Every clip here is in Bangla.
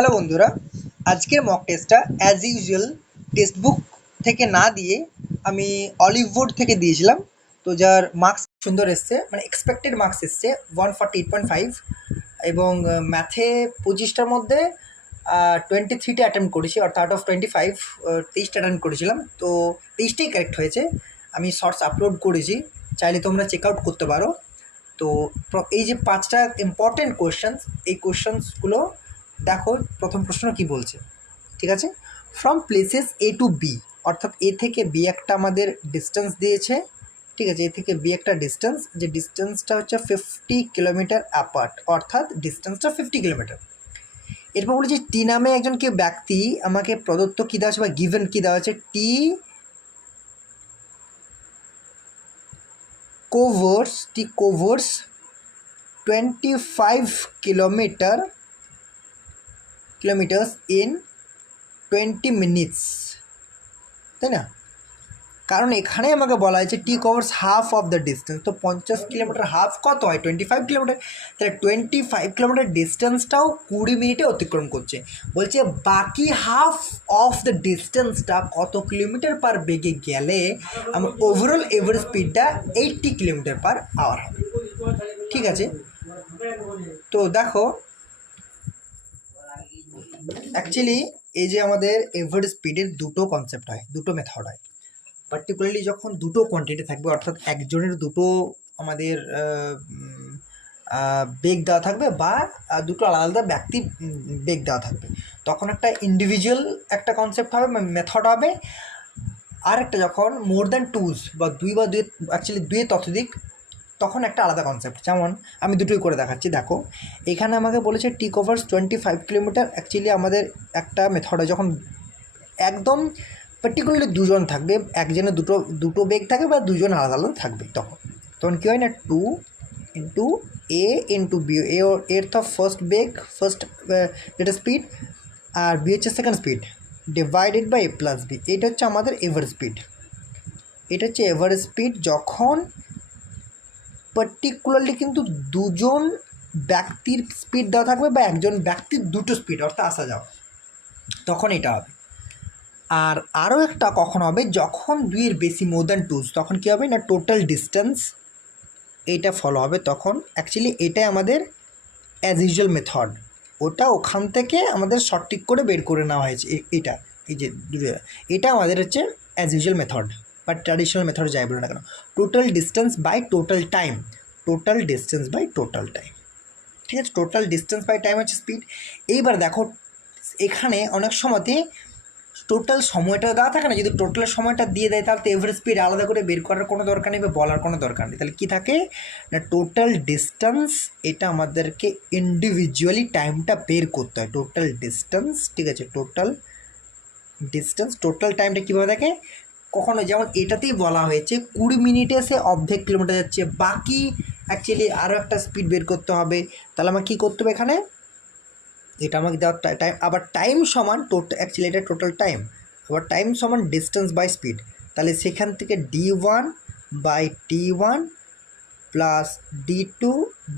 হ্যালো বন্ধুরা, আজকের মক টেস্টটা অ্যাজ ইউজুয়াল টেক্সট বুক থেকে না দিয়ে আমি অলিভ উড থেকে দিয়েছিলাম। তো যার মার্কস সুন্দর এসছে, মানে এক্সপেক্টেড মার্কস এসছে 148.5, এবং ম্যাথে 25টার মধ্যে 23টা অ্যাটেম্প্ট করেছি, অর্থাৎ আউট অফ 25 23টা অ্যাটেম্প্ট করেছিলাম। তো 23টাই কারেক্ট হয়েছে। আমি শর্টস আপলোড করেছি, চাইলে তোমরা চেক আউট করতে পারো। তো এই যে 5টা ইম্পর্টেন্ট কোয়েশ্চেন্স, এই কোয়েশ্চেন্সগুলো দেখো। প্রথম প্রশ্ন কি বলছে, ঠিক আছে? From places A to B, অর্থাৎ এ থেকে বি একটা আমাদের ডিস্টেন্স দিয়েছে, ঠিক আছে? এ থেকে বি একটা ডিস্টেন্স, যে ডিস্টেন্সটা হচ্ছে 50 কিলোমিটার অ্যাপার্ট, অর্থাৎ ডিস্টেন্সটা 50 কিলোমিটার। এরপর বলেছি টি নামে একজন কেউ ব্যক্তি আমাকে প্রদত্ত কী দেওয়া আছে বা গিভেন কী দেওয়া আছে, T covers 25 kilometres in 20 minutes, তাই না? কারণ এখানে আমাকে বলা হয়েছে T covers half of the distance. তো 50 কিলোমিটার হাফ কত হয়? 25 কিলোমিটার। তাহলে 25 কিলোমিটার ডিস্টেন্সটাও 20 মিনিটে অতিক্রম করছে। বলছে বাকি হাফ অফ দ্য ডিস্টেন্সটা কত কিলোমিটার পার বেগে গেলে আমার ওভারঅল এভারেজ স্পিডটা 80 কিলোমিটার পার আওয়ার হবে, ঠিক আছে? তো দেখো, অ্যাকচুয়ালি এই যে আমাদের এভারেজ স্পিডের দুটো কনসেপ্ট হয়, দুটো মেথড হয়। পার্টিকুলারলি যখন দুটো কোয়ান্টিটি থাকবে, অর্থাৎ একজনের দুটো আমাদের বেগ দেওয়া থাকবে, বা দুটো আলাদা আলাদা ব্যক্তি বেগ দেওয়া থাকবে, তখন একটা ইন্ডিভিজুয়াল একটা কনসেপ্ট হবে, মেথড হবে। আর একটা যখন মোর দ্যান টুজ বা দুই অ্যাকচুয়ালি দুয়ে ততোধিক, তখন একটা আলাদা কনসেপ্ট। যেমন আমি দুটোই করে দেখাচ্ছি, দেখো এখানে আমাকে বলেছে টি কভার্স 25 কিলোমিটার। অ্যাকচুয়ালি আমাদের একটা মেথড হয় যখন একদম পার্টিকুলারলি দুজন থাকবে, একজনের দুটো বেগ থাকবে বা দুজন আলাদা আলাদা থাকবে, তখন কী হয় না, 2 ইন্টু এ ইন্টু বি। এর তো ফার্স্ট বেগ, ফার্স্ট যেটা স্পিড, আর বি হচ্ছে second speed, divided by A plus B. এটা হচ্ছে আমাদের এভারেজ স্পিড। এটা হচ্ছে এভারেজ স্পিড যখন পার্টিকুলারলি কিন্তু দুজন ব্যক্তির স্পিড দেওয়া থাকবে বা একজন ব্যক্তির দুটো স্পিড, অর্থাৎ আসা যাওয়া, তখন এটা হবে। আর আরও একটা কখন হবে, যখন দুইয়ের বেশি, মোর দ্যান টুজ, তখন কী হবে না, টোটাল ডিস্টেন্স এইটা ফলো হবে। তখন অ্যাকচুয়ালি এটাই আমাদের অ্যাজ ইউজুয়াল মেথড, ওটা ওখান থেকে আমাদের সঠিক করে বের করে নেওয়া হয়েছে। এটা এই যে দুটো, এটা আমাদের হচ্ছে অ্যাজ ইউজুয়াল মেথড বা ট্র্যাডিশনাল মেথড যাই বলো না কেন। Total distance by total time, total distance by total time, ঠিক আছে? টোটাল ডিস্টেন্স বাই টাইম হচ্ছে স্পিড। এইবার দেখো এখানে অনেক সময়তে টোটাল সময়টা দেওয়া থাকে না, যদি টোটাল সময়টা দিয়ে দেয় তাহলে তো এভারেজ স্পিড আলাদা করে বের করার কোনো দরকার নেই বা বলার কোনো দরকার নেই। তাহলে কী থাকে না, টোটাল ডিস্টেন্স, এটা আমাদেরকে ইন্ডিভিজুয়ালি টাইমটা বের করতে হয়। টোটাল ডিস্টেন্স, ঠিক আছে? টোটাল ডিস্টেন্স, টোটাল টাইমটা কীভাবে থাকে, কখনো যেমন এটাতেই বলা হয়েছে 20 মিনিটে সে অর্ধেক কিলোমিটার যাচ্ছে, বাকি অ্যাকচুয়ালি আরও একটা স্পিড বের করতে হবে। তাহলে আমার কী করতে হবে এখানে, এটা আমাকে দেওয়ার টাইম, আবার টাইম সমান অ্যাকচুয়ালি এটা টোটাল টাইম, আবার টাইম সমান ডিস্টেন্স বাই স্পিড। তাহলে সেখান থেকে D1 by T1 plus D2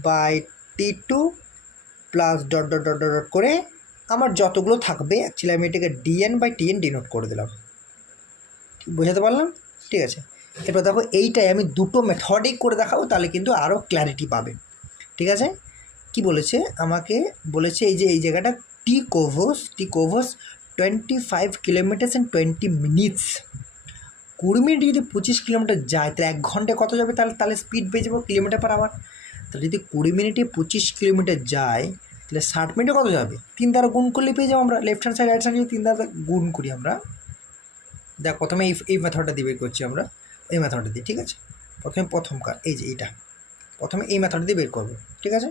by T2 plus dot dot dot dot করে আমার যতগুলো থাকবে, অ্যাকচুয়ালি আমি এটাকে DN বাই TN ডিনোট করে দিলাম। বোঝাতে পারলাম? ঠিক আছে। এরপর দেখো এইটাই আমি দুটো মেথডেই করে দেখাবো, তাহলে কিন্তু আরও ক্ল্যারিটি পাবে, ঠিক আছে? কি বলেছে আমাকে, বলেছে এই যে এই জায়গাটা টি covers 25 kilometres in 20 minutes. 20 minute যদি 25 কিলোমিটার যায়, তাহলে 1 ঘন্টায় কত যাবে? তাহলে স্পিড পেয়ে যাবো কিলোমিটার পার আওয়ার। তাহলে যদি 20 মিনিটে 25 কিলোমিটার যায়, তাহলে 60 মিনিটে কত যাবে? 3 দ্বারা গুণ করলে পেয়ে যাবো আমরা। Left hand side right side যদি 3 দ্বারা গুণ করি আমরা, দেখ প্রথমে এই মেথডটা দিয়ে বের করছি আমরা, এই মেথডটা দিয়ে, ঠিক আছে? প্রথম কার এই যে এইটা, প্রথমে এই মেথডটা দিয়ে বের করবো, ঠিক আছে?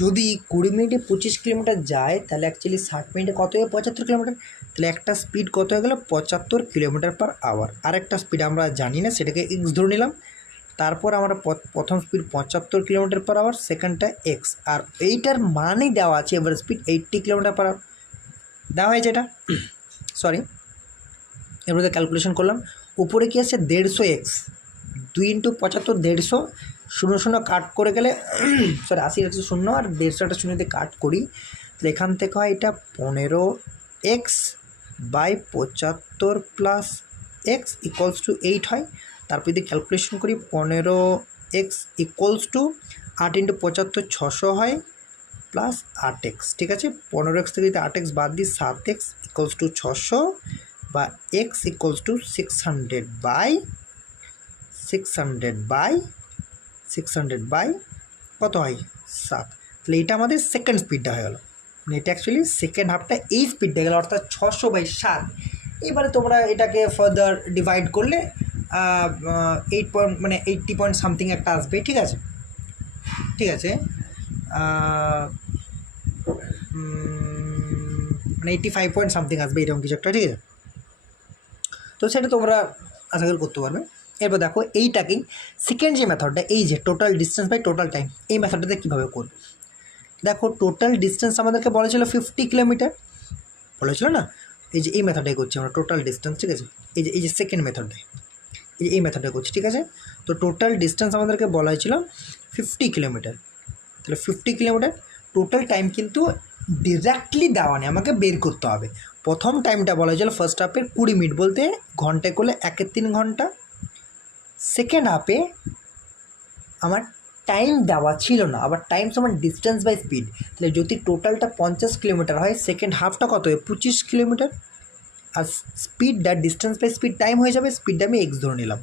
যদি 20 মিনিটে 25 কিলোমিটার যায়, তাহলে অ্যাকচুয়ালি 60 মিনিটে কত হবে? 75 কিলোমিটার। তাহলে একটা স্পিড কত হয়ে গেলো? 75 কিলোমিটার পার আওয়ার। আর একটা স্পিড আমরা জানি না, সেটাকে এক্স ধরে নিলাম। তারপর আমরা প্রথম স্পিড 75 কিলোমিটার পার আওয়ার, সেকেন্ডটা এক্স, আর এইটার মানেই দেওয়া আছে average speed 80 kilometre per hour দেওয়া হয়েছে এটা, সরি। এরপরে ক্যালকুলেশন করলাম, উপরে কী আছে 150 এক্স, 2 ইন্টু 75 150, শূন্য শূন্য কাট করে গেলে সরি 80 একটা শূন্য আর 150 শূন্য দিয়ে কাট করি, তাহলে এখান থেকে হয় এটা 15x/75 plus x equals to 8 হয়। তারপর যদি ক্যালকুলেশন করি 15x ইকুয়ালস টু 8 × 75 600 হয় প্লাস 8x। ঠিক আছে, 15x থেকে যদি 8x বাদ দিই 7x ইকুয়ালস টু 600 বা x ইকুয়ালস টু 600/600 কত হয় 7। তাহলে এটা আমাদের সেকেন্ড স্পিডটা হয়ে গেল, মানে এটা অ্যাকচুয়ালি সেকেন্ড হাফটা এই স্পিডটা গেল, অর্থাৎ 600/7। এবারে তোমরা এটাকে ফার্দার ডিভাইড করলে 80 পয়েন্ট সামথিং একটা আসবে। ঠিক আছে, ঠিক আছে, মানে 85 পয়েন্ট সামথিং আসবে এরকম কিছু একটা। ঠিক আছে, তো সেটা তোমরা আশা করি করতে পারবে। এরপর দেখো এইটাকেই সেকেন্ড যে মেথডটা, এই যে total distance by total time, এই মেথডটাতে কীভাবে করবে। দেখো টোটাল ডিস্টেন্স আমাদেরকে বলেছিল 50 কিলোমিটার বলেছিল না, এই মেথডটাই করছি আমরা টোটাল ডিস্টেন্স। ঠিক আছে, এই যে সেকেন্ড মেথডটাই এই মেথডটা করছি। ঠিক আছে, তো টোটাল ডিস্টেন্স আমাদেরকে বলা হয়েছিল 50 কিলোমিটার। তাহলে 50 কিলোমিটার টোটাল টাইম কিন্তু ডিরেক্টলি দেওয়া নেই, আমাকে বের করতে হবে। প্রথম টাইমটা বলা হয়েছিল ফার্স্ট হাফের 20 মিনিট, বলতে ঘন্টায় করলে 1/3 ঘন্টা। সেকেন্ড হাফে আমার টাইম দেওয়া ছিল না, আবার টাইম সমান ডিস্টেন্স বাই স্পিড। তাহলে যদি টোটালটা 50 কিলোমিটার হয়, সেকেন্ড হাফটা কত হয় 25 কিলোমিটার, আর স্পিডটা ডিস্টেন্স বাই স্পিড টাইম হয়ে যাবে, স্পিডটা আমি এক্স ধরে নিলাম।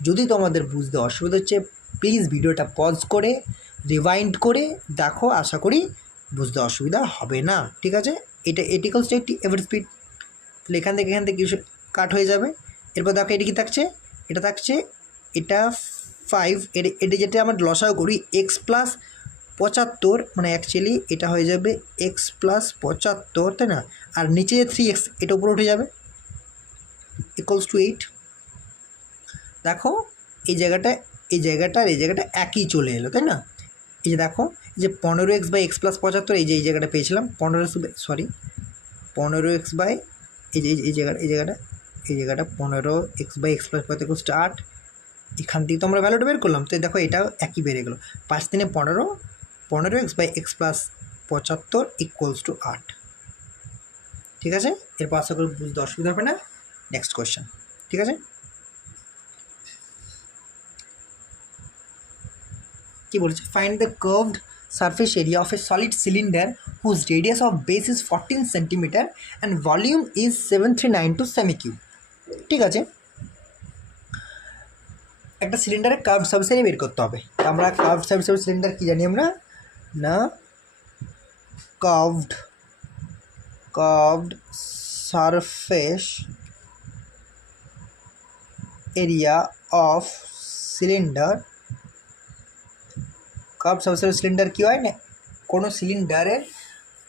যদি তোমাদের বুঝতে অসুবিধা হচ্ছে প্লিজ ভিডিওটা পজ করে রিওয়াইন্ড করে দেখো, আশা করি বুঝতে অসুবিধা হবে না। ঠিক আছে, এটা ইকুয়ালস টু এভারেজ স্পিড। তাহলে এখান থেকে কিছু কাট হয়ে যাবে। এরপর দেখো এটা কি থাকছে, এটা থাকছে এটা 5, এটা যেটা আমরা লসাগু করি এক্স প্লাস 75, মানে অ্যাকচুয়ালি এটা হয়ে যাবে এক্স প্লাস 75, তাই না, আর নিচে 3x এটা উপরে উঠে যাবে ইকুয়ালস টু 8। দেখো এই জায়গাটা আর এই জায়গাটা একই চলে এলো, তাই না। এই যে দেখো এই যে 15x/x প্লাস 75, এই জায়গাটা পেয়েছিলাম 15x বাই এই জায়গাটা 15x/x প্লাস 75 8। এখান থেকে তো আমরা ভ্যালুটা বের করলাম, তো দেখো এটাও একই বেড়ে গেলো 5 × 3 = 15x/x প্লাস 75 ইকুয়ালস টু 8। ঠিক আছে, এরপর আশা করি বুঝতে অসুবিধা হবে না। Next question. ঠিক আছে, কি বলছে, find the curved surface area of a solid cylinder whose radius of base is 14 centimetre and volume is 7392 cm cube. ঠিক আছে, একটা সিলিন্ডারের কার্ভড সারফেস এরিয়া বের করতে হবে। আমরা কার্ভড সারফেস সিলিন্ডার কি জানি আমরা না, curved surface area of cylinder, curved surface cylinder কী হয় না, কোনো সিলিন্ডারের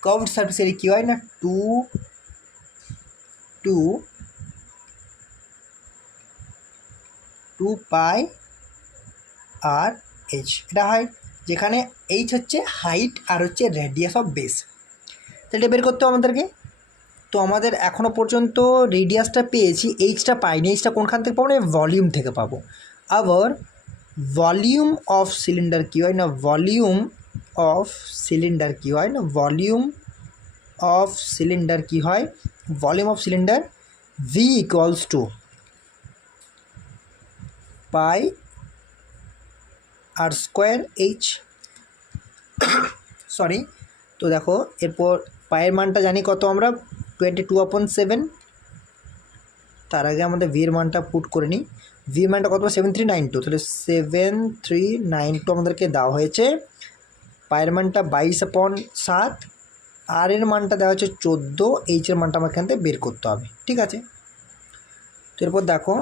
কার্ভড সারফেস এরিয়া কী হয় না 2πr/h এটা হয়, যেখানে h হচ্ছে হাইট আর হচ্ছে রেডিয়াস অফ বেস। সেটা বের করতে হবে আমাদেরকে। তো আমাদের এখনও পর্যন্ত রেডিয়াসটা পেয়েছি, এইচটা পাইনি। এইচটা কোনখান থেকে পাবো না, ভলিউম থেকে পাবো। আবার ভলিউম অফ সিলিন্ডার কী হয় না, ভলিউম অফ সিলিন্ডার কী হয় volume of cylinder V equals to πr²h। Sorry, তো দেখো এরপর পায়ের মানটা জানি কত আমরা 22/7। তার আগে আমাদের ভি এর মানটা পুট করে নিই। ভি এর মানটা কত 7392, তাহলে 7392 আমাদেরকে দেওয়া হয়েছে। পায়ের মানটা 22/7, আর এর মানটা দেওয়া হচ্ছে 14, এইচ এর মানটা আমার এখান থেকে বের করতে হবে। ঠিক আছে, তো এরপর দেখো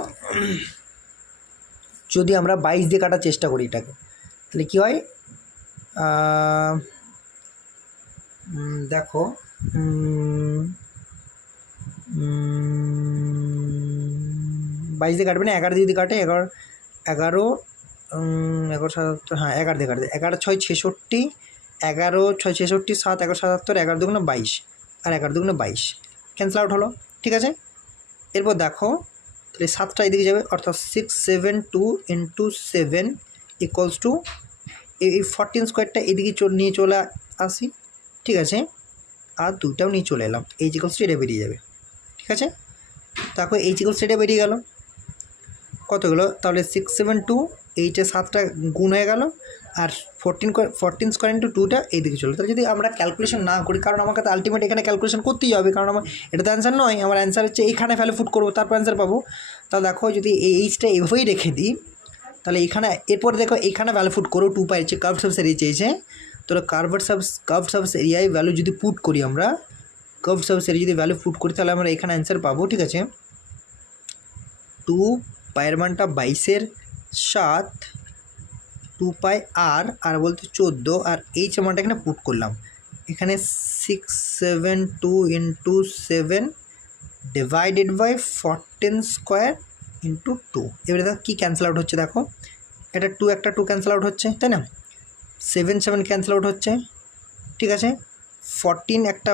যদি আমরা 22 দিয়ে কাটার চেষ্টা করি এটাকে, তাহলে কী হয়, দেখো 22 দিয়ে কাটবে না, 11 দিয়ে কাটে, 11 7, হ্যাঁ 11 দিয়ে কাটবে, 11 6 66, 11 6 66, 7 11 77, 11 দুগুণে 22, আর 11 দুগুণে 22 ক্যান্সেল আউট হলো। ঠিক আছে, এরপর দেখো তাহলে 7টা এদিকে যাবে, অর্থাৎ 672 × 7 ইকুয়ালস টু এই 14 স্কোয়ারটা এদিকে নিয়ে চলে আসি, ঠিক আছে, আর দুইটাও নিয়ে চলে এলাম, এইচ ইকুয়ালস টু এটা বেরিয়ে যাবে, ঠিক আছে। তারপর এইচ ইকুয়ালস টু এটা বেরিয়ে গেল, কত গেলো তাহলে 672, এইটা 7টা গুণ হয়ে গেল, আর 14 স্কোয়ার ইন্টু 2টা এইদিকে চলো। তাহলে যদি আমরা ক্যালকুলেশন না করি, কারণ আমাকে তো আলটিমেট এখানে ক্যালকুলেশন করতেই হবে, কারণ আমার এটা তো অ্যান্সার নয়, আমার অ্যান্সার হচ্ছে এইখানে ভ্যালু ফুট করবো তারপর অ্যান্সার পাবো। তাহলে দেখো যদি এই এইচটা এভাবেই রেখে দিই, তাহলে এখানে এরপর দেখো এইখানে ভ্যালু ফুট করো, 2 পাইছে, কার্ভ সাবস এরিয়া চেয়েছে, তো কার্ভ সাবস এরিয়ায় ভ্যালু যদি পুট করি আমরা, কার্ভ সাবস এরিয়া যদি ভ্যালু পুট করি তাহলে আমরা এখানে অ্যান্সার পাবো, ঠিক আছে। 2 পায়ের মানটা 22/7, 2 পাই আর বলতে 14, আর এইচ মানটা এখানে পুট করলাম, এখানে 672 into 7 divided by 14 square into 2। এবারে দেখো কী ক্যান্সেল আউট হচ্ছে, দেখো এটা 2 একটা 2 ক্যান্সেল আউট হচ্ছে, তাই না, 7 ক্যান্সেল আউট হচ্ছে, ঠিক আছে, 14 একটা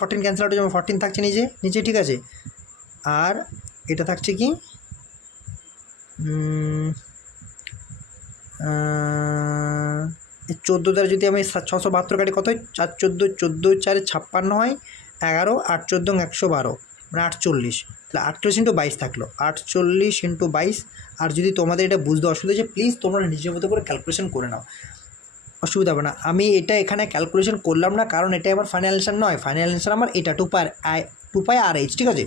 14 ক্যান্সেল আউট হচ্ছে, 14 থাকছে নিচে, ঠিক আছে, আর এটা থাকছে কি 14 দ্বারা যদি আমি 672 কাটি কত হয়, 4 14 14 4 56 হয়, 11 8 14 112 মানে 48, তাহলে 48 ইন্টু 22 থাকলো, 48 ইন্টু 22। আর যদি তোমাদের এটা বুঝতে অসুবিধা হচ্ছে প্লিজ তোমরা নিজের মতো করে ক্যালকুলেশন করে নাও, অসুবিধা হবে না। আমি এটা এখানে ক্যালকুলেশন করলাম না, কারণ এটা আমার ফাইনাল অ্যান্সার নয়, ফাইনাল অ্যান্সার আমার এটা 2 পাই আর এইচ, ঠিক আছে।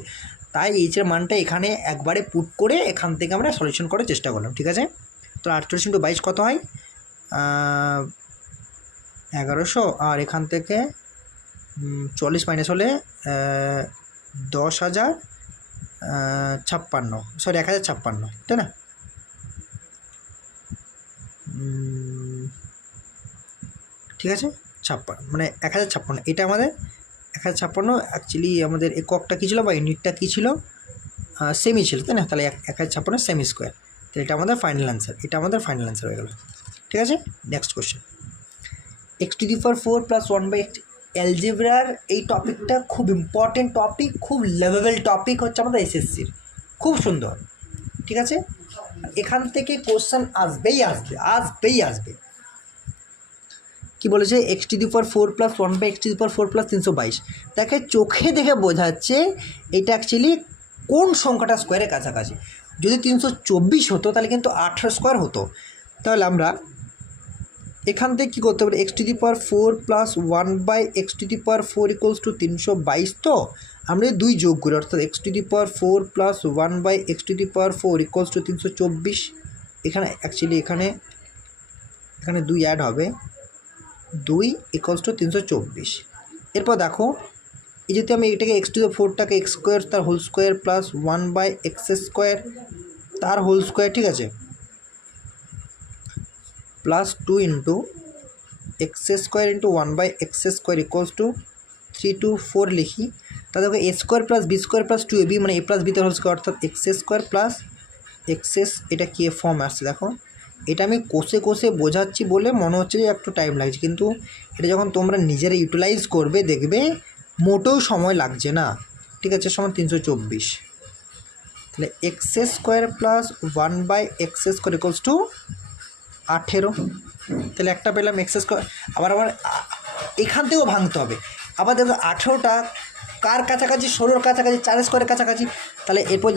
তাই এইচের মানটা এখানে একবারে পুট করে এখান থেকে আমরা সলিউশন করার চেষ্টা করলাম, ঠিক আছে। তো 48 ইন্টু 22 কত হয়, 1100, আর এখান থেকে 40 মাইনাস হলে 10,056, সরি 1056, তাই না, ঠিক আছে, 56 মানে 1056, এটা আমাদের 1056 অ্যাকচুয়ালি আমাদের এককটা কী ছিল বা ইউনিটটা কী ছিল, সেমি ছিল, তাই না, তাহলে 1056 সেমি স্কোয়ার, তাহলে এটা আমাদের ফাইনাল অ্যান্সার, এটা আমাদের ফাইনাল অ্যান্সার হয়ে গেল, ঠিক আছে। Next question, x⁴ plus 1/x অ্যালজেব্রার এই টপিকটা খুব ইম্পর্টেন্ট টপিক, খুব লেভেল টপিক হচ্ছে আমাদের এসএসসির, খুব সুন্দর, ঠিক আছে। এখান থেকে কোশ্চেন আসবে। কি বলেছে, x⁴ প্লাস 1/x⁴ প্লাস 322, তাকে চোখে দেখে বোঝাচ্ছে এটা অ্যাকচুয়ালি কোন সংখ্যাটা স্কোয়ারের কাছাকাছি। যদি 324 হতো তাহলে কিন্তু 18 স্কোয়ার হতো। তাহলে আমরা এখান থেকে কী করতে পারি, x⁴ plus 1/x⁴ equals to 322, তো আমরা 2 যোগ করি, অর্থাৎ x⁴ plus 1/x⁴ equals to 324, এখানে অ্যাকচুয়ালি এখানে 2 অ্যাড হবে, 2 ইকুয়ালস টু 324। এরপর দেখো এই যদি আমি এটাকে x⁴টাকে x² তার হোল স্কোয়ার প্লাস 1/x² তার হোল স্কোয়ার, ঠিক আছে, plus 2 into x² into 1/x² equals to 324 লিখি, তাহলে দেখো a² plus b² plus 2ab মানে a প্লাস b তার হোল স্কোয়ার, অর্থাৎ x² প্লাস xs, এটা কি ফর্ম আসছে, দেখো এটা আমি কোষে বোঝাচ্ছি বলে মনে হচ্ছে যে একটু টাইম লাগছে, কিন্তু এটা যখন তোমরা নিজেরা ইউটিলাইজ করবে দেখবে মোটেও সময় লাগছে না, ঠিক আছে, সমান 324, তাহলে x² plus 1/x² equals to 18, তাহলে একটা পেলাম x², আবার এখান থেকেও ভাঙতে হবে, আবার দেখো 18টা কার কাছাকাছি, 16-র কাছাকাছি, 4² কাছাকাছি, তাহলে এরপর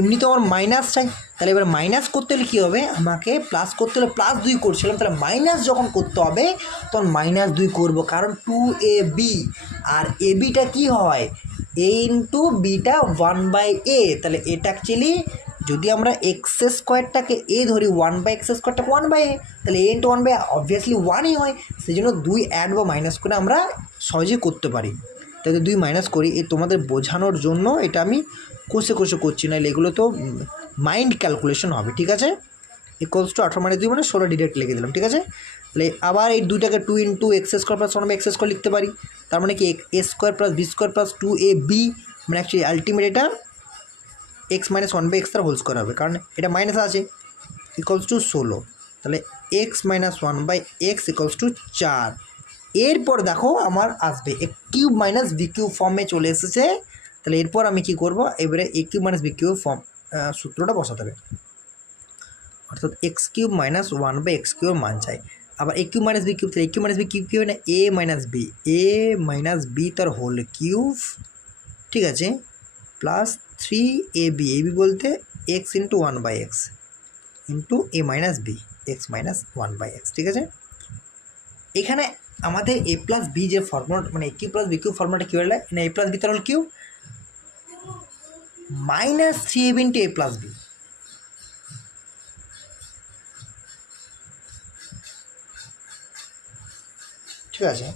এমনি তো আমার মাইনাস চাই, তাহলে এবার মাইনাস করতে হলে কী হবে, আমাকে প্লাস করতে হলে +2 করছিলাম, তাহলে মাইনাস যখন করতে হবে তখন -2 করব, কারণ 2ab, আর এবিটা কি হয় a ইন্টু বিটা 1/a, তাহলে এটা অ্যাকচুয়ালি যদি আমরা x²টাকে a ধরি, 1/x²টাকে 1/a, তাহলে a ইন্টু 1/a অবভিয়াসলি 1ই হয়, সেই জন্য 2 অ্যাড বা মাইনাস করে আমরা সহজেই করতে পারি, তাহলে 2 মাইনাস করি, এই তোমাদের বোঝানোর জন্য এটা আমি কোষে করছি, নাহলে এগুলো তো মাইন্ড ক্যালকুলেশন হবে, ঠিক আছে। ইকুয়ালস টু 18 - 2 মানে 16 ডিরেক্ট লিখে দিলাম, ঠিক আছে। তাহলে আবার এই 2টাকে 2 ইন্টু x² প্লাস 1/x² লিখতে পারি, তার মানে কি a² plus b² plus 2ab, মানে অ্যাকচুয়ালি আলটিমেট এটা x - 1/x তার হোল স্কোয়ার হবে, কারণ এটা মাইনাস আছে, ইকুয়ালস টু 16, তাহলে x - 1/x ইকুয়ালস টু 4। এরপর দেখো আমার আসবে a³ মাইনাস b³ ফর্মে চলে এসেছে, তাহলে এরপর আমি কি করব, এবারে a³ মাইনাস b³ ফর্ম সূত্রটা বসাতে হবে, অর্থাৎ এক্স কিউব মাইনাস 1/x³ মান চাই। আবার a cube minus B cube, তাহলে a cube minus B cube কী হবে না, a মাইনাস বি তার হোল কিউব, ঠিক আছে, প্লাস 3ab, ab বলতে x into 1/x into a minus B, x minus 1/x, ঠিক আছে। এখানে আমাদের a প্লাস বি যে ফর্মুলা, মানে a cube plus B cube ফর্মুলাটা কী হলো না, a প্লাস বি তার whole cube minus 3ab into a plus B, ঠিক আছে।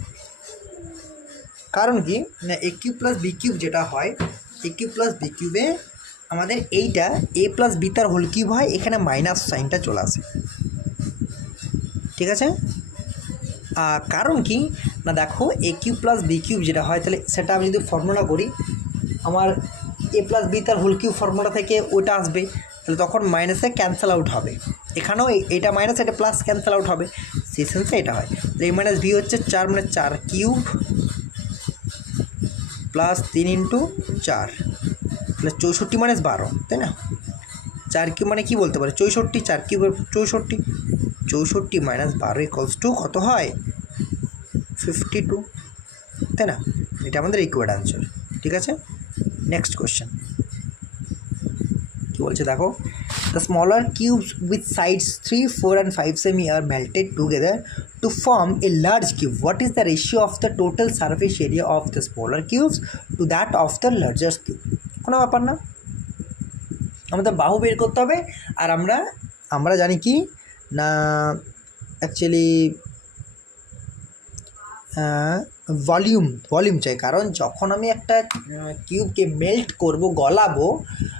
কারণ কি না, এ কিউব প্লাস বি কিউব যেটা হয়, এ কিউব প্লাস বি কিউবে আমাদের এইটা এ প্লাস বি তার হোল কিউব হয়, এখানে মাইনাস সাইনটা চলে আসে, ঠিক আছে। কারণ কি না, দেখো এ কিউব প্লাস বি কিউব যেটা হয়, তাহলে সেটা আমি যদি ফর্মুলা করি, আমার এ প্লাস বি তার হোল কিউব ফর্মুলা থেকে ওইটা আসবে, তাহলে তখন মাইনাসে ক্যান্সেল আউট হবে, এখানেও এটা মাইনাস এটা প্লাস ক্যান্সেল আউট হবে, সেই সেন্সে এটা হয়। তো এ মাইনাস বি হচ্ছে 4, মানে 4 কিউব প্লাস 3 ইন্টু 4, তাহলে 64 মাইনাস 12, তাই না। 4 কিউব মানে কি বলতে পারে 64, 4 কিউব 64, 64 মাইনাস 12 ইকুয়ালস টু কত হয় 52, তাই না। এটা আমাদের রিকোয়ার্ড আনসার, ঠিক আছে। নেক্সট কোয়েশ্চেন কী বলছে দেখো, the smaller cubes with sides 3, 4 and 5 cm are melted together to form a large cube. What is the ratio of the total surface area of the smaller cubes to that of the larger cube? কোনো ব্যাপার না, আমাদের বাহু বের করতে হবে। আর আমরা জানি কি না, অ্যাকচুয়ালি ভলিউম চাই, কারণ যখন আমি একটা কিউবকে মেল্ট করব, গলাবো,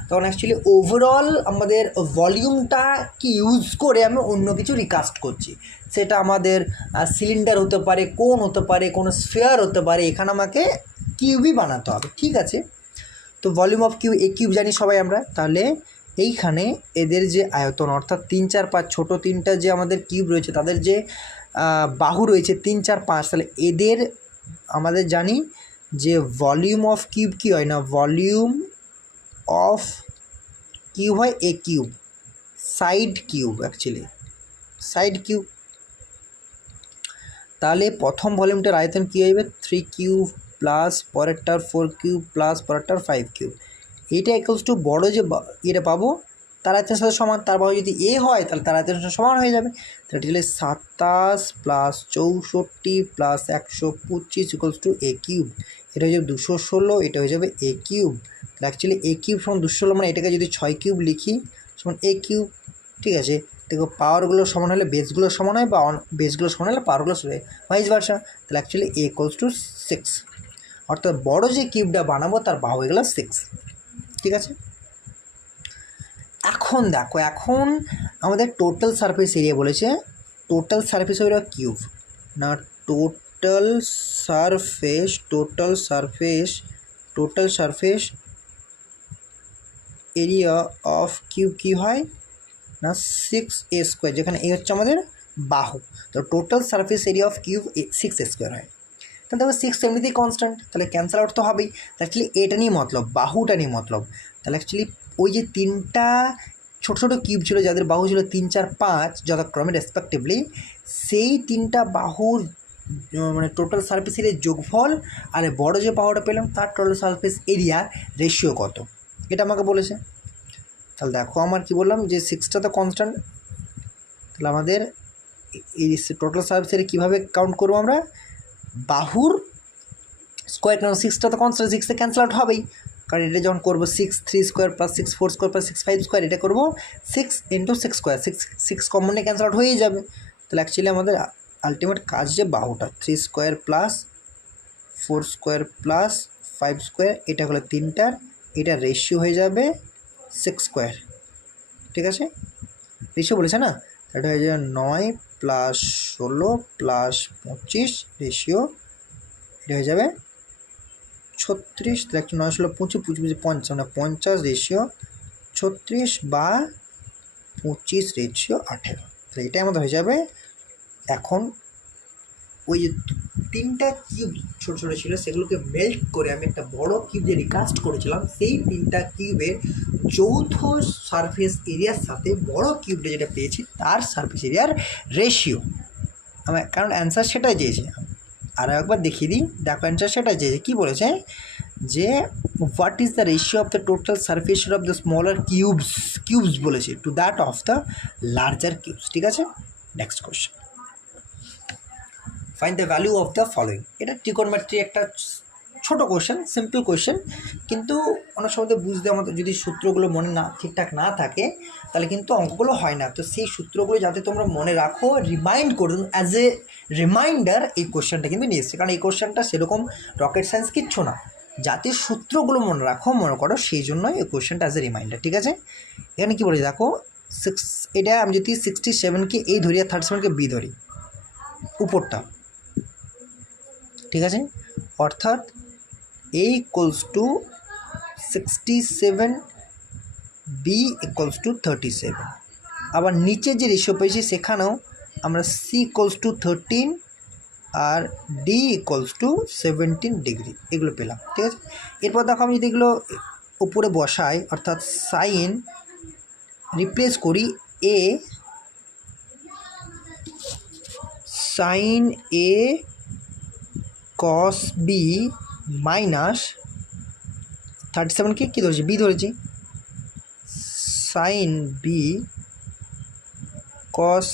তখন অ্যাকচুয়ালি ওভারঅল আমাদের ভলিউমটাকে ইউজ করে আমি অন্য কিছু রিকাস্ট করছি, সেটা আমাদের সিলিন্ডার হতে পারে, কোন হতে পারে, কোনো স্ফিয়ার হতে পারে, এখানে আমাকে কিউবই বানাতে হবে, ঠিক আছে। তো volume of cube, A cube জানি সবাই আমরা, তাহলে এইখানে এদের যে আয়তন, অর্থাৎ 3, 4, 5 ছোটো তিনটা যে আমাদের কিউব রয়েছে, তাদের যে বাহু রয়েছে 3, 4, 5, তাহলে এদের আমাদের জানি যে ভলিউম অফ কিউব কী হয় না, ভলিউম অফ কিউব হয় A cube, side cube, actually side cube. তাহলে প্রথম ভলিউমটার আয়তন কী হবে 3 কিউব প্লাস পরেরটার 4 কিউব প্লাস পরেরটার 5 কিউব, এইটা ইকুয়ালস টু বড়ো যে এটা পাবো তার আয়তনের সাথে সমান, তার বাহু যদি এ হয় তাহলে তার আয়তনের সাথে সমান হয়ে যাবে, তাহলে এটা 27 plus 64 plus 125 equals to A cube, এটা হয়ে যাবে 216, এটা হয়ে যাবে এ কিউব। তাহলে অ্যাকচুয়ালি এ কিউব সমান 216, মানে এটাকে যদি 6 কিউব লিখি সমান এ কিউব, ঠিক আছে। দেখো পাওয়ারগুলো সমান হলে বেসগুলো সমান হয়, বা বেসগুলো সমান হলে পাওয়ারগুলো সমান হয়, ভাইস ভার্সা। তাহলে অ্যাকচুয়ালি এ ইকুয়ালস টু 6, অর্থাৎ বড়ো যে কিউবটা বানাবো তার বাহু হয়ে গেল 6, ঠিক আছে। এখন দেখো, এখন আমাদের টোটাল সারফেস এরিয়া বলেছে, টোটাল সারফেস এরিয়া কিউব না, total surface area of cube কী হয় না 6a², যেখানে এ হচ্ছে আমাদের বাহু, তো total surface area of cube 6a² হয়। তাহলে দেখো 6 এমনিতেই কনস্ট্যান্ট, তাহলে ক্যান্সেল আউট তো হবেই, অ্যাকচুয়ালি এটা নিয়ে মতলব, বাহুটা নিয়ে মতলব। তাহলে অ্যাকচুয়ালি ওই যে তিনটা ছোটো ছোটো কিউব ছিল যাদের বাহু ছিল 3, 4, 5 যথাক্রমে রেসপেক্টিভলি, সেই তিনটা বাহুর মানে টোটাল সারফেস এরিয়ার যোগফল আর বড়ো যে বাহুটা পেলাম তার টোটাল সারফেস এরিয়া রেশিও কত, এটা আমাকে বলেছে। তাহলে দেখো আমার কি বললাম যে 6টা তো কনস্ট্যান্ট, তাহলে আমাদের এই টোটাল সারফেস এরিয়া কীভাবে কাউন্ট করবো আমরা, বাহুর স্কোয়ার, কারণ 6টা তো কনস্ট্যান্ট, 6 ক্যান্সেল আউট হবেই, কারণ এটা যখন করবো 6, 3² প্লাস 6, 4² প্লাস 6, 5², এটা করবো 6 ইন্টু 6², 6 কমনে ক্যান্সেল আউট হয়েই যাবে। তাহলে অ্যাকচুয়ালি আমাদের আলটিমেট কাজ যে বাহুটা 3² প্লাস 4² প্লাস 5², এটা হলো তিনটার, এটা রেশিও হয়ে যাবে 6², ঠিক আছে। রেশিও বলেছে না, এটা হয়ে যাবে 9 প্লাস 16 প্লাস 25 রেশিও, এটা হয়ে যাবে 36, একটু 9, 16, 25, 25, 50, মানে 50 রেশিও 36 বা 25 রেশিও 18, তাহলে এটাই আমাদের হয়ে যাবে। এখন ওই যে তিনটা কিউব ছোটো ছোটো ছিল, সেগুলোকে মেল্ট করে আমি একটা বড় কিউব যে রিকাস্ট করেছিলাম, সেই তিনটা কিউবের যৌথ সারফেস এরিয়ার সাথে বড় কিউবটা যেটা পেয়েছি তার সারফেস এরিয়ার রেশিও। আমার কারণ অ্যান্সার সেটাই চেয়েছে। আরও একবার দেখিয়ে দিই, দেখো অ্যান্সার সেটাই চেয়েছে। কী বলেছে যে what is the ratio of the total surface of the smaller cubes বলেছে to that of the larger cubes. ঠিক আছে, next question, find the value of the following. এটা ট্রিকোনোমেট্রি একটা ছোটো কোয়েশ্চেন, সিম্পল কোয়েশ্চেন, কিন্তু অনেক সময় বুঝতে আমাদের যদি সূত্রগুলো মনে না ঠিকঠাক না থাকে তাহলে কিন্তু অঙ্কগুলো হয় না। তো সেই সূত্রগুলো যাতে তোমরা মনে রাখো, রিমাইন্ড করুন, অ্যাজ এ রিমাইন্ডার এই কোয়েশ্চেনটা কিন্তু নিয়ে এসছে। কারণ এই কোয়েশ্চেনটা সেরকম রকেট সায়েন্স কিচ্ছু না, যাতে সূত্রগুলো মনে রাখো, মনে করো, সেই জন্যই এই কোয়েশ্চেনটা অ্যাজ এ রিমাইন্ডার। ঠিক আছে, এখানে কী বলেছে দেখো, এটা আমি যদি 67কে এই ধরি আর 37কে বি ধরি উপরটা, ঠিক আছে, অর্থাৎ A equals to 67, B equals to 37। আবার নিচে যে রেশিও পেয়েছি সেখানেও আমরা C ইকুয়ালস টু 13 আর D ইকুয়ালস টু 17 ডিগ্রি এগুলো পেলাম। ঠিক আছে, এরপর দেখো আমি যদি এগুলো উপরে বসাই, অর্থাৎ সাইন রিপ্লেস করি sine A cos B minus 37কে কী ধরেছি, বি ধরেছি, sine B cos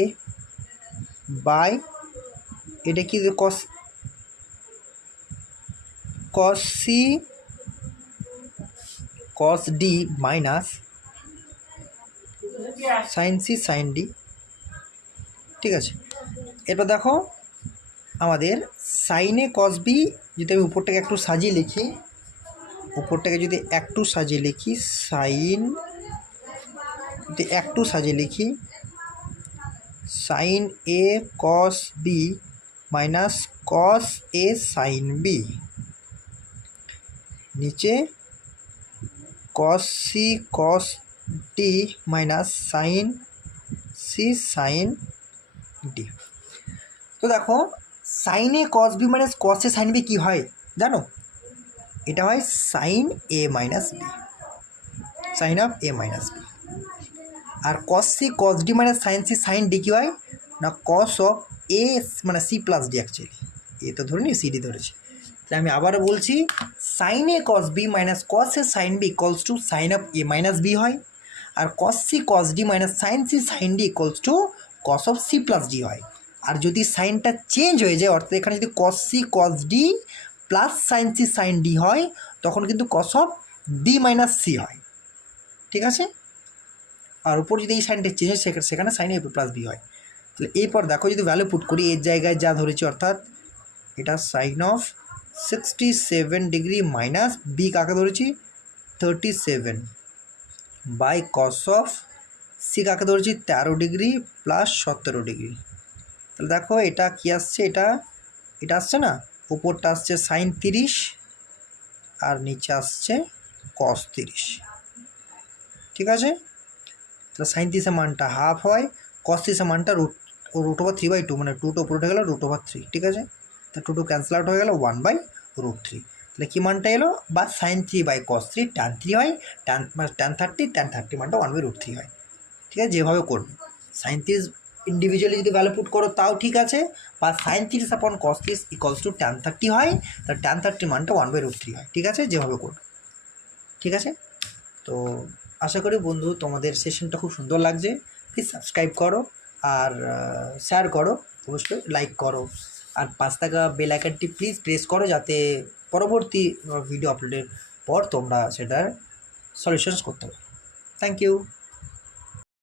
A by এটা কি cos C cos D minus sine C sine D. ঠিক আছে, এরপর দেখো আমাদের সাইনে কস বি যদি আমি উপরটাকে একটু সাজিয়ে লিখি, সাইন যদি একটু সাজিয়ে লিখি sine A cos B minus cos A sine B, নিচে cos C cos D minus sine C sine D. তো দেখো sine A cos B minus cos A sine B কী হয় জানো, এটা হয় sine A minus B, sine of A minus B. আর cos C cos D minus sine C sine D কী হয় না, কস অফ এ মানে সি প্লাস ডি, অ্যাকচুয়ালি এ তো ধরে নি, সিডি ধরেছে। তাহলে আমি আবারও বলছি, sine A cos B minus cos A sine B equals to sine of A minus B হয়, আর cos C cos D minus sine C sine D equals to cos of C plus D হয়। আর যদি সাইনটা চেঞ্জ হয়ে যায়, অর্থাৎ এখানে যদি cos C cos D plus sine C sine D হয়, তখন কিন্তু cos of D minus C হয়। ঠিক আছে, আর উপর যদি এই সাইনটা চেঞ্জ হয় সেখানে সাইন এ প্লাস বি হয়। তাহলে এরপর দেখো যদি ভ্যালু পুট করি এর জায়গায় যা ধরেছি, অর্থাৎ এটা sine of 67 degree minus B কাকে ধরেছি 37 বাই কস অফ সি কাকে ধরেছি 13 ডিগ্রি প্লাস 17 ডিগ্রি। তাহলে দেখো এটা কি আসছে, এটা আসছে না, উপরটা আসছে সাইন 30 আর নিচে আসছে কস 30। ঠিক আছে, তাহলে সাইন 30 মানটা হাফ হয়, কস 30 মানটা √3/2, মানে 2টা উপরে উঠে গেল √3। ঠিক আছে, তা 2 ক্যান্সেল আউট হয়ে গেল 1/√3। তাহলে কী মানটা এলো, বা সাইন 3/cos 3 tan 3 হয়, tan 30 মানটা 1/√3 হয়। ঠিক আছে, যেভাবে করবে সাইন 30 ইন্ডিভিজুয়ালি যদি ভ্যালু পুট করো তাও ঠিক আছে, বা sign 30/cos 30 equals to tan 30 হয়, তাহলে tan 30 মানটা 1/√3 হয়। ঠিক আছে, যেভাবে করবে। ঠিক আছে, তো আশা করি বন্ধু তোমাদের সেশনটা খুব সুন্দর লাগছে। প্লিজ সাবস্ক্রাইব করো আর শেয়ার করো, অবশ্যই লাইক করো, আর 5 টাকা বেল আইকনটি প্লিজ প্রেস করো, যাতে পরবর্তী ভিডিও আপলোডের পর তোমরা সেটার সলিউশনস করতে পারো। Thank you.